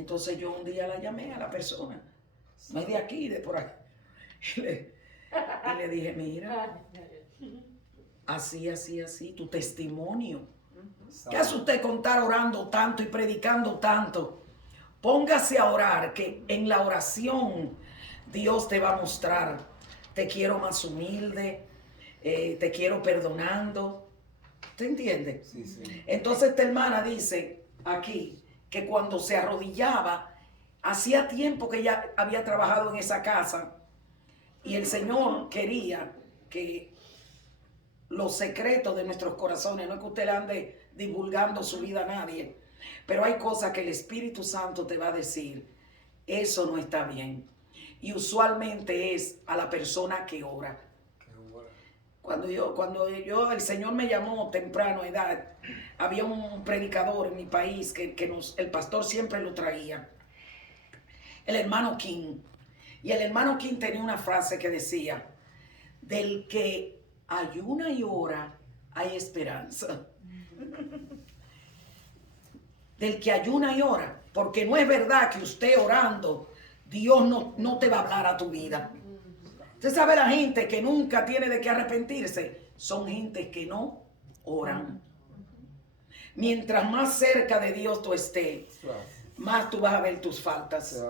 Entonces yo un día la llamé a la persona, no es de aquí, de por ahí, y le dije, mira, así, tu testimonio. ¿Qué hace usted con estar orando tanto y predicando tanto? Póngase a orar, que en la oración Dios te va a mostrar, te quiero más humilde, te quiero perdonando. ¿Te entiende? Sí, sí. Entonces esta hermana dice aquí que cuando se arrodillaba, hacía tiempo que ella había trabajado en esa casa y el Señor quería que los secretos de nuestros corazones, no es que usted le ande divulgando su vida a nadie, pero hay cosas que el Espíritu Santo te va a decir, eso no está bien. Y usualmente es a la persona que ora. Cuando yo, el Señor me llamó temprano edad, había un predicador en mi país que el pastor siempre lo traía, el hermano King. Y el hermano King tenía una frase que decía, del que ayuna y ora hay esperanza. Del que ayuna y ora, porque no es verdad que usted orando, Dios no te va a hablar a tu vida. Usted sabe, la gente que nunca tiene de qué arrepentirse, son gente que no oran. Mientras más cerca de Dios tú estés, más tú vas a ver tus faltas.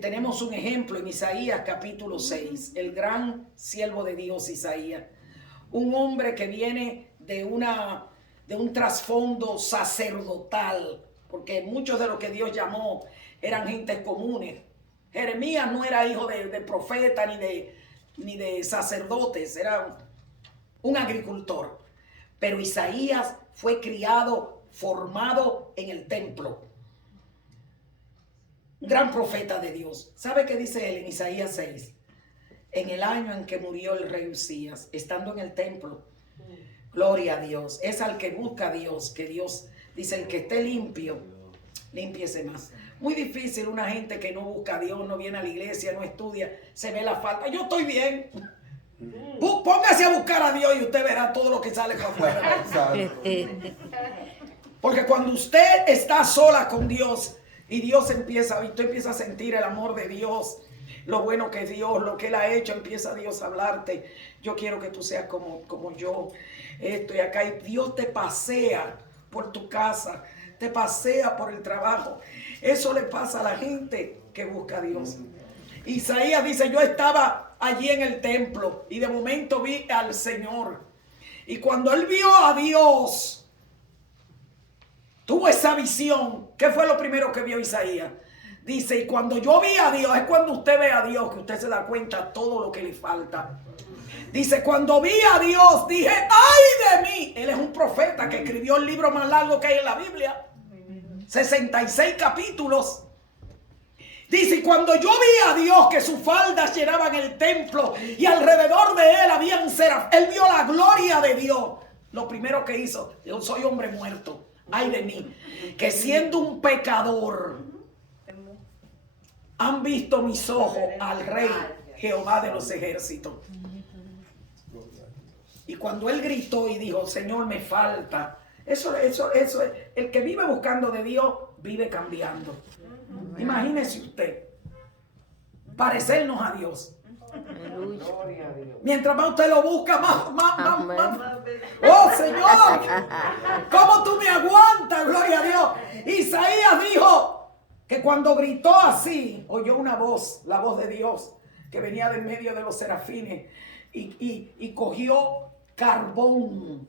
Tenemos un ejemplo en Isaías capítulo 6, el gran siervo de Dios Isaías, un hombre que viene de un trasfondo sacerdotal, porque muchos de los que Dios llamó eran gentes comunes. Jeremías no era hijo de profeta ni de sacerdotes, era un agricultor. Pero Isaías fue criado, formado en el templo. Un gran profeta de Dios. ¿Sabe qué dice él en Isaías 6? En el año en que murió el rey Usías, estando en el templo, gloria a Dios, es al que busca a Dios, que Dios dice, el que esté limpio, límpiese más. Muy difícil una gente que no busca a Dios, no viene a la iglesia, no estudia, se ve la falta. Yo estoy bien. Póngase a buscar a Dios y usted verá todo lo que sale para afuera. Porque cuando usted está sola con Dios y usted empieza a sentir el amor de Dios, lo bueno que es Dios, lo que Él ha hecho, empieza Dios a hablarte. Yo quiero que tú seas como yo. Esto y acá. Y Dios te pasea por tu casa, te pasea por el trabajo. Eso le pasa a la gente que busca a Dios. Isaías dice, yo estaba allí en el templo y de momento vi al Señor. Y cuando él vio a Dios, tuvo esa visión. ¿Qué fue lo primero que vio Isaías? Dice, y cuando yo vi a Dios, es cuando usted ve a Dios que usted se da cuenta todo lo que le falta. Dice, cuando vi a Dios, dije, ¡ay de mí! Él es un profeta que escribió el libro más largo que hay en la Biblia. 66 capítulos. Dice, y cuando yo vi a Dios que sus faldas llenaban el templo y alrededor de él había un serafín, él vio la gloria de Dios. Lo primero que hizo, yo soy hombre muerto, ay de mí, que siendo un pecador, han visto mis ojos al Rey Jehová de los ejércitos. Y cuando él gritó y dijo, Señor, me falta. Eso es, el que vive buscando de Dios, vive cambiando. Imagínese usted, parecernos a Dios. Mientras más usted lo busca, más. ¡Oh, Señor! ¿Cómo tú me aguantas? Gloria a Dios. Isaías dijo que cuando gritó así, oyó una voz, la voz de Dios, que venía de medio de los serafines y cogió carbón.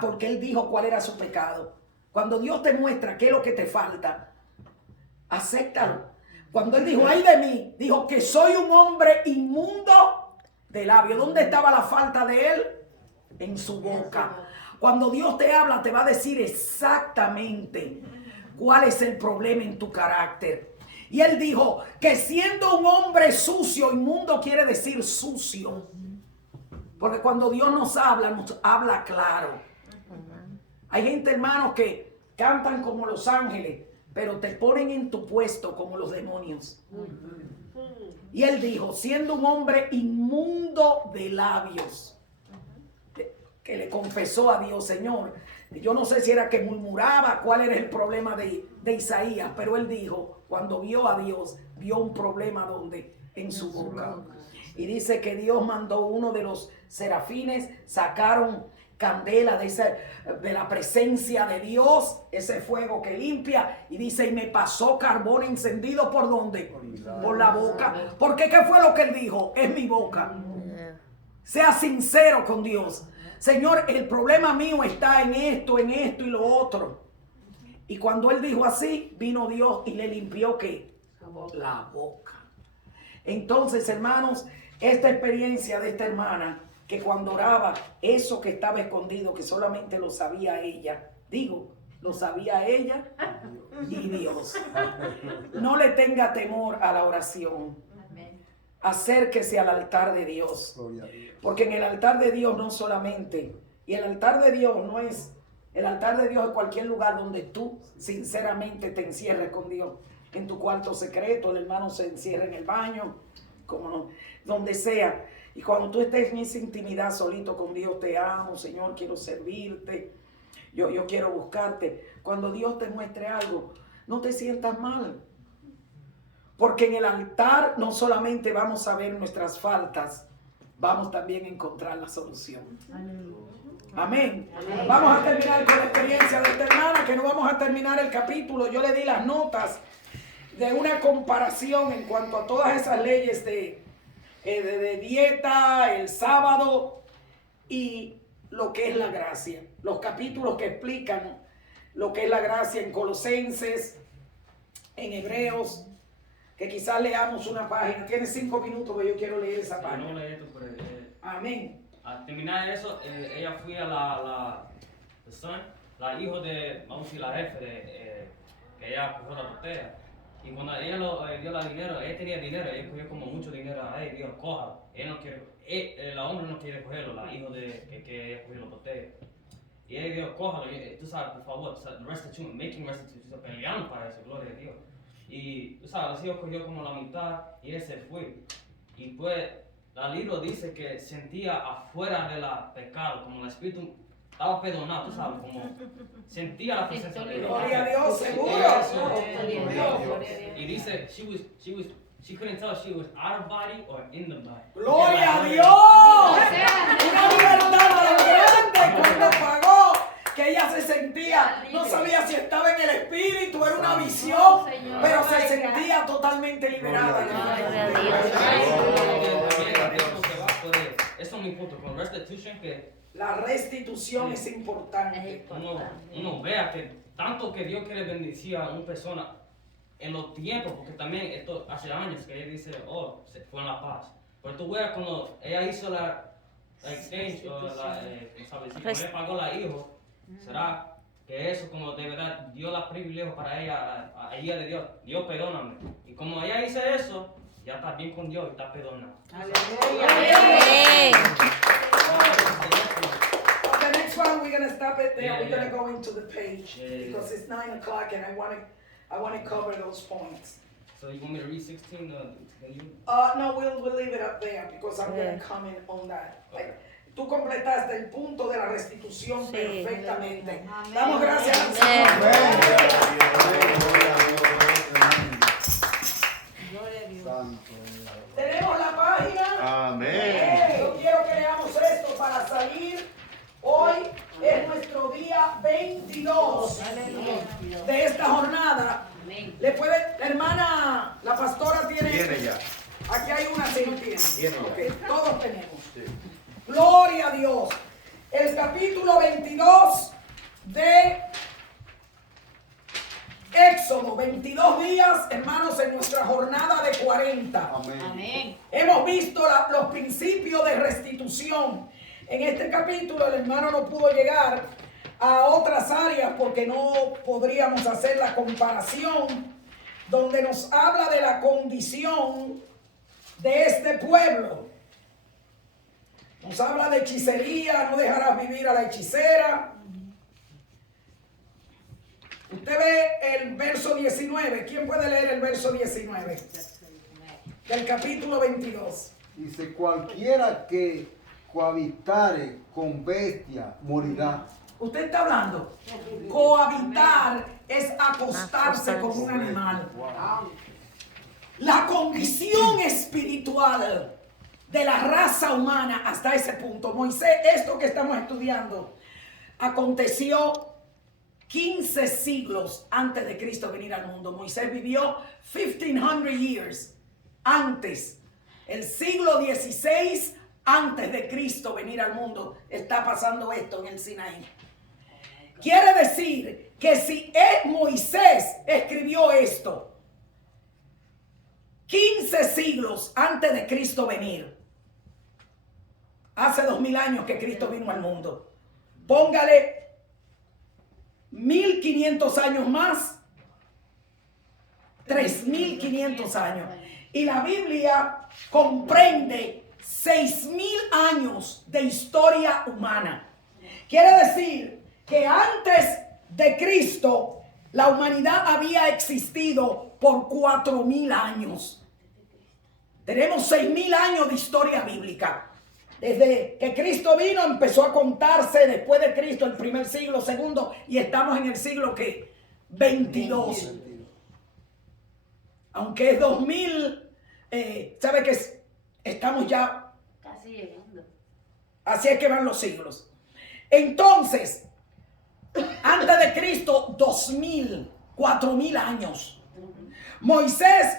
Porque él dijo cuál era su pecado. Cuando Dios te muestra qué es lo que te falta, acéptalo. Cuando él dijo, ay de mí, dijo que soy un hombre inmundo de labios. ¿Dónde estaba la falta de él? En su boca. Cuando Dios te habla, te va a decir exactamente cuál es el problema en tu carácter. Y él dijo que siendo un hombre sucio, inmundo quiere decir sucio. Porque cuando Dios nos habla claro. Hay gente, hermanos, que cantan como los ángeles, pero te ponen en tu puesto como los demonios. Y él dijo, siendo un hombre inmundo de labios, que le confesó a Dios, Señor, yo no sé si era que murmuraba, cuál era el problema de Isaías, pero él dijo, cuando vio a Dios, vio un problema donde en su boca. Y dice que Dios mandó uno de los serafines, sacaron candela de la presencia de Dios, ese fuego que limpia, y dice, y me pasó carbón encendido, ¿por dónde? Por la boca. Porque ¿qué fue lo que él dijo? Es mi boca. Sea sincero con Dios. Señor, el problema mío está en esto y lo otro. Y cuando él dijo así, vino Dios y le limpió ¿qué? La boca. Entonces, hermanos, esta experiencia de esta hermana, que cuando oraba, eso que estaba escondido, que solamente lo sabía ella, lo sabía ella y Dios. No le tenga temor a la oración. Acérquese al altar de Dios. Porque en el altar de Dios no solamente, y el altar de Dios no es, el altar de Dios es cualquier lugar donde tú sinceramente te encierres con Dios. En tu cuarto secreto, el hermano se encierra en el baño, como no, donde sea. Y cuando tú estés en esa intimidad solito con Dios, te amo, Señor, quiero servirte, yo quiero buscarte. Cuando Dios te muestre algo, no te sientas mal. Porque en el altar no solamente vamos a ver nuestras faltas, vamos también a encontrar la solución. Amén. Vamos a terminar con la experiencia de esta hermana, que no vamos a terminar el capítulo. Yo le di las notas de una comparación en cuanto a todas esas leyes de dieta, el sábado y lo que es la gracia. Los capítulos que explican lo que es la gracia en Colosenses, en Hebreos, que quizás leamos una página. Tiene 5 minutos que yo quiero leer esa página. No leí esto, pero, amén. Al terminar eso, ella fue a la hijo de, vamos a decir, la jefe, que ella cogió la botella. Y cuando ella dio la dinero, ella tenía dinero, ella cogió como mucho dinero. Ay, Dios, coja. Ella no quiere, la hombre no quiere cogerlo, la hijo de que ella cogió la botella. Y ella dijo, cójalo, tú sabes, por favor, restitution, making restitution, peleando para eso, gloria a Dios. Y tú sabes, así cogió como la mitad y él se fue. Y pues, la libro dice que sentía afuera de la pecado, como el espíritu estaba perdonado, tú sabes, como sentía la presencia de Dios. Gloria a Dios, seguro. Y dice, she couldn't tell if she was out of body or in the body. Gloria a Dios. Una libertad tan grande cuando pagó, que ella se sentía, no sabía si estaba en el espíritu, era una visión, pero se sentía totalmente liberada. Eso me importa, con restitution que la restitución es importante. Uno vea que tanto que Dios quiere bendecir a una persona en los tiempos, porque también esto hace años que ella dice, oh, se fue en la paz. Pero tú veas cuando ella hizo la exchange, cuando ella pagó la hijo, será que eso como de verdad dio la privilegio para ella, a ella de Dios, Dios perdóname. Y como ella hizo eso, ya está bien con Dios y está perdonada. The next one we're gonna stop it there. We're gonna go into the page because it's 9 o'clock and I want to cover those points. So you want me to read 16? No, we'll leave it up there because I'm gonna comment on that. Okay. Tú completaste el punto de la restitución perfectamente. Amén. Damos gracias al Amén. Señor. Tenemos la página. Amén. Yo quiero que leamos esto para salir. Hoy es nuestro día 22 de esta jornada. ¿Le puede, la hermana, la pastora tiene? Tiene ya. Aquí hay una, si no tiene. Tiene ya. Okay, todos tenemos. Sí. Gloria a Dios. El capítulo 22 de Éxodo. 22 días, hermanos, en nuestra jornada de 40. Amén. Hemos visto los principios de restitución. En este capítulo el hermano no pudo llegar a otras áreas porque no podríamos hacer la comparación donde nos habla de la condición de este pueblo. Nos habla de hechicería, no dejarás vivir a la hechicera. Usted ve el verso 19. ¿Quién puede leer el verso 19? Del capítulo 22. Dice, cualquiera que cohabitare con bestia morirá. Usted está hablando. Cohabitar es acostarse con un animal. La condición espiritual de la raza humana hasta ese punto. Moisés, esto que estamos estudiando, aconteció 15 siglos antes de Cristo venir al mundo. Moisés vivió 1500 years antes. El siglo 16 antes de Cristo venir al mundo está pasando esto en el Sinaí. Quiere decir que si Moisés escribió esto 15 siglos antes de Cristo venir, hace 2000 años que Cristo vino al mundo, póngale 1500 años más, 3500 años. Y la Biblia comprende 6000 años de historia humana. Quiere decir que antes de Cristo la humanidad había existido por 4000 años. Tenemos 6000 años de historia bíblica. Desde que Cristo vino empezó a contarse después de Cristo el primer siglo, segundo, y estamos en el siglo que 22. Aunque es 2000, sabe que estamos ya casi llegando. Así es que van los siglos. Entonces, antes de Cristo, 2000, 4000 años. Moisés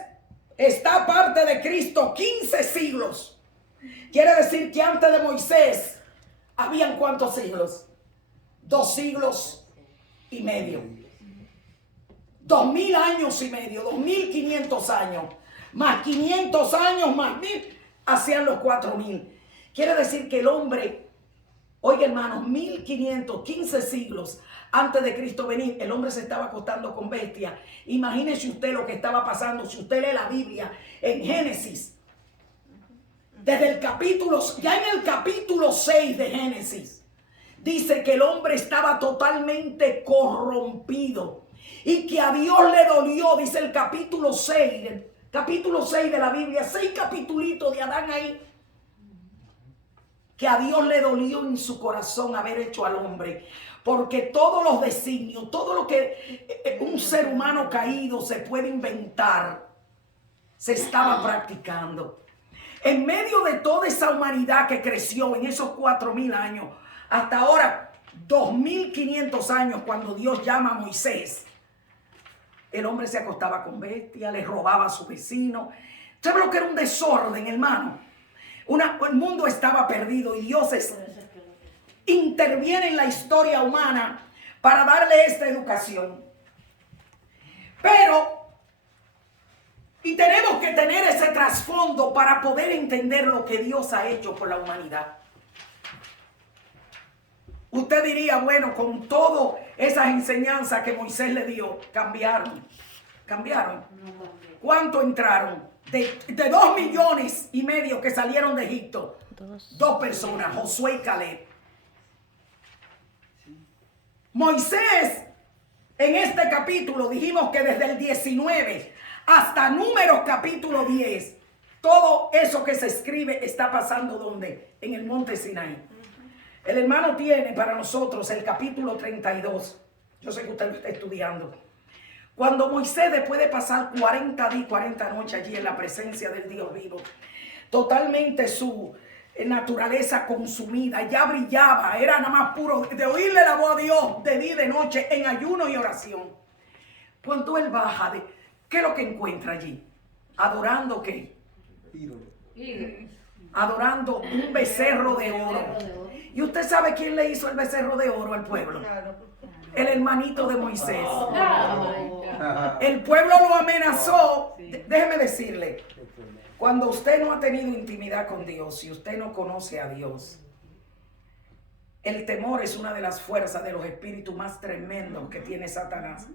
está aparte de Cristo 15 siglos. Quiere decir que antes de Moisés habían ¿cuántos siglos? 2 siglos y medio. 2000 años y medio, 2500 años, más 500 años, más 1000, hacían los 4000. Quiere decir que el hombre, oiga hermanos, 1500, 15 siglos antes de Cristo venir, el hombre se estaba acostando con bestias. Imagínese usted lo que estaba pasando. Si usted lee la Biblia en Génesis, desde el capítulo, ya en el capítulo 6 de Génesis, dice que el hombre estaba totalmente corrompido y que a Dios le dolió, dice el capítulo 6 de la Biblia, 6 capitulitos de Adán ahí, que a Dios le dolió en su corazón haber hecho al hombre, porque todos los designios, todo lo que un ser humano caído se puede inventar, se estaba practicando. En medio de toda esa humanidad que creció en esos 4000 años, hasta ahora 2500 años, cuando Dios llama a Moisés, el hombre se acostaba con bestias, le robaba a su vecino. ¿Sabe lo que era un desorden, hermano? El mundo estaba perdido y Dios interviene en la historia humana para darle esta educación. Y tenemos que tener ese trasfondo para poder entender lo que Dios ha hecho por la humanidad. Usted diría, bueno, con todas esas enseñanzas que Moisés le dio, cambiaron. ¿Cuánto entraron? De 2,5 millones que salieron de Egipto, 2 personas, Josué y Caleb. Moisés, en este capítulo, dijimos que desde el 19 hasta Números capítulo 10, todo eso que se escribe está pasando ¿dónde? En el monte Sinaí. El hermano tiene para nosotros el capítulo 32. Yo sé que usted lo está estudiando. Cuando Moisés, después de pasar 40 días, 40 noches allí en la presencia del Dios vivo, totalmente su naturaleza consumida, ya brillaba, era nada más puro de oírle la voz a Dios de día y de noche en ayuno y oración. Cuando él baja, ¿qué es lo que encuentra allí? Adorando ¿qué? Adorando un becerro de oro. ¿Y usted sabe quién le hizo el becerro de oro al pueblo? El hermanito de Moisés. El pueblo lo amenazó. Déjeme decirle, cuando usted no ha tenido intimidad con Dios, si usted no conoce a Dios, el temor es una de las fuerzas de los espíritus más tremendos que tiene Satanás.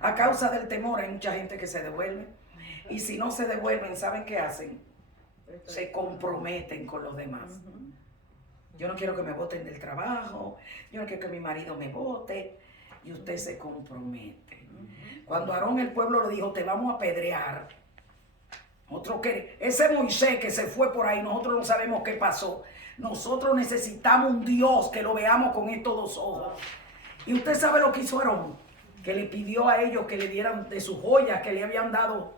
A causa del temor hay mucha gente que se devuelve. Y si no se devuelven, ¿saben qué hacen? Se comprometen con los demás. Yo no quiero que me boten del trabajo, yo no quiero que mi marido me bote, y usted se compromete. Cuando Aarón el pueblo le dijo, te vamos a apedrear, ese Moisés que se fue por ahí, nosotros no sabemos qué pasó, Nosotros necesitamos un Dios que lo veamos con estos dos ojos. Y usted sabe lo que hizo Aarón, que le pidió a ellos que le dieran de sus joyas que le habían dado